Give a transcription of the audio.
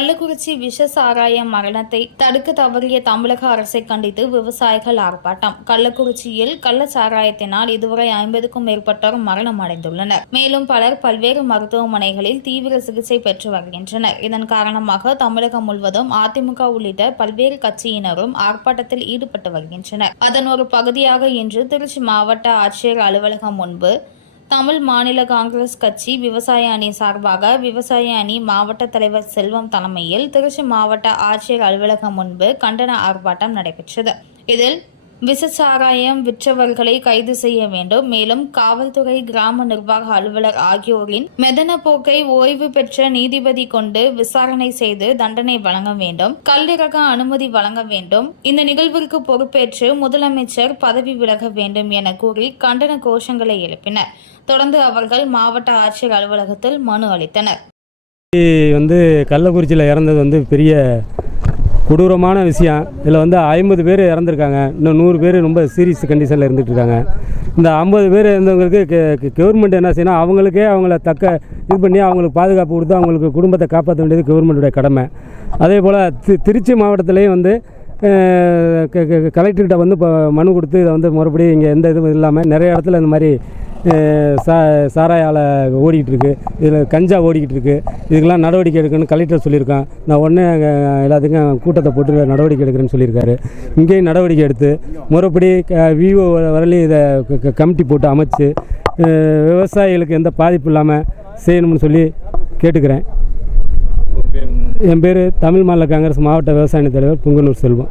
கள்ளக்குறிச்சி விஷ சாராய மரணத்தை தடுக்க தவறிய தமிழக அரசை கண்டித்து விவசாயிகள் ஆர்ப்பாட்டம். கள்ளக்குறிச்சியில் கள்ள சாராயத்தினால் இதுவரை ஐம்பதுக்கும் மேற்பட்டோர் மரணம் அடைந்துள்ளனர் மேலும் பலர் பல்வேறு மருத்துவமனைகளில் தீவிர சிகிச்சை பெற்று வருகின்றனர். இதன் காரணமாக தமிழகம் முழுவதும் அதிமுக உள்ளிட்ட பல்வேறு கட்சியினரும் ஆர்ப்பாட்டத்தில் ஈடுபட்டு வருகின்றனர். அதன் ஒரு பகுதியாக இன்று திருச்சி மாவட்ட ஆட்சியர் அலுவலகம் முன்பு தமிழ் மாநில காங்கிரஸ் கட்சி விவசாய அணி சார்பாக விவசாய அணி மாவட்ட தலைவர் செல்வம் தலைமையில் திருச்சி மாவட்ட ஆட்சியர் அலுவலகம் முன்பு கண்டன ஆர்ப்பாட்டம் நடைபெற்றது. இதில் விசச்சாராயம் விற்றவர்களை கைது செய்ய வேண்டும். மேலும் காவல்துறை கிராம நிர்வாக அலுவலர் ஆகியோரின் மெதன போக்கை ஓய்வு பெற்ற நீதிபதி கொண்டு விசாரணை செய்து தண்டனை வழங்க வேண்டும். கல்லிறக அனுமதி வழங்க வேண்டும். இந்த நிகழ்விற்கு பொறுப்பேற்று முதலமைச்சர் பதவி விலக வேண்டும் என கூறி கண்டன கோஷங்களை எழுப்பினர். தொடர்ந்து அவர்கள் மாவட்ட ஆட்சியர் அலுவலகத்தில் மனு அளித்தனர். வந்து கள்ளக்குறிச்சியில் இறந்தது வந்து பெரிய கொடூரமான விஷயம். இதில் வந்து ஐம்பது பேர் இறந்துருக்காங்க. இன்னும் நூறு பேர் ரொம்ப சீரியஸ் கண்டிஷனில் இருந்துட்டு இருக்காங்க இந்த ஐம்பது பேர் இருந்தவங்களுக்கு கவர்மெண்ட் என்ன செய்யணும்? அவங்களுக்கே அவங்கள தக்க இது பண்ணி அவங்களுக்கு பாதுகாப்பு கொடுத்து அவங்களுக்கு குடும்பத்தை காப்பாற்ற வேண்டியது கவர்மெண்ட்டுடைய கடமை. அதே போல் தி திருச்சி மாவட்டத்துலேயும் வந்து க- க- கலெக்டர்கிட்ட வந்து இப்போ மனு கொடுத்து இதை வந்து மறுபடியும் இங்கே எந்த இதுவும் இல்லாமல் நிறைய இடத்துல இந்த மாதிரி சா சாராய ஆலை ஓடிக்கிட்டு இருக்குது இதில் கஞ்சா ஓடிக்கிட்டு இருக்குது இதுக்கெல்லாம் நடவடிக்கை எடுக்கணும்னு கலெக்டர் சொல்லியிருக்கான். நான் உடனே எல்லாத்துக்கும் கூட்டத்தை போட்டு நடவடிக்கை எடுக்கிறேன்னு சொல்லியிருக்காரு. இங்கேயும் நடவடிக்கை எடுத்து முறைப்படி விவோ வரலையும் இதை க- கமிட்டி போட்டு அமைச்சு விவசாயிகளுக்கு எந்த பாதிப்பு இல்லாமல் செய்யணும்னு சொல்லி கேட்டுக்கிறேன். என் பேர் தமிழ் மாநில காங்கிரஸ் மாவட்ட விவசாய தலைவர் புங்கனூர் செல்வம்.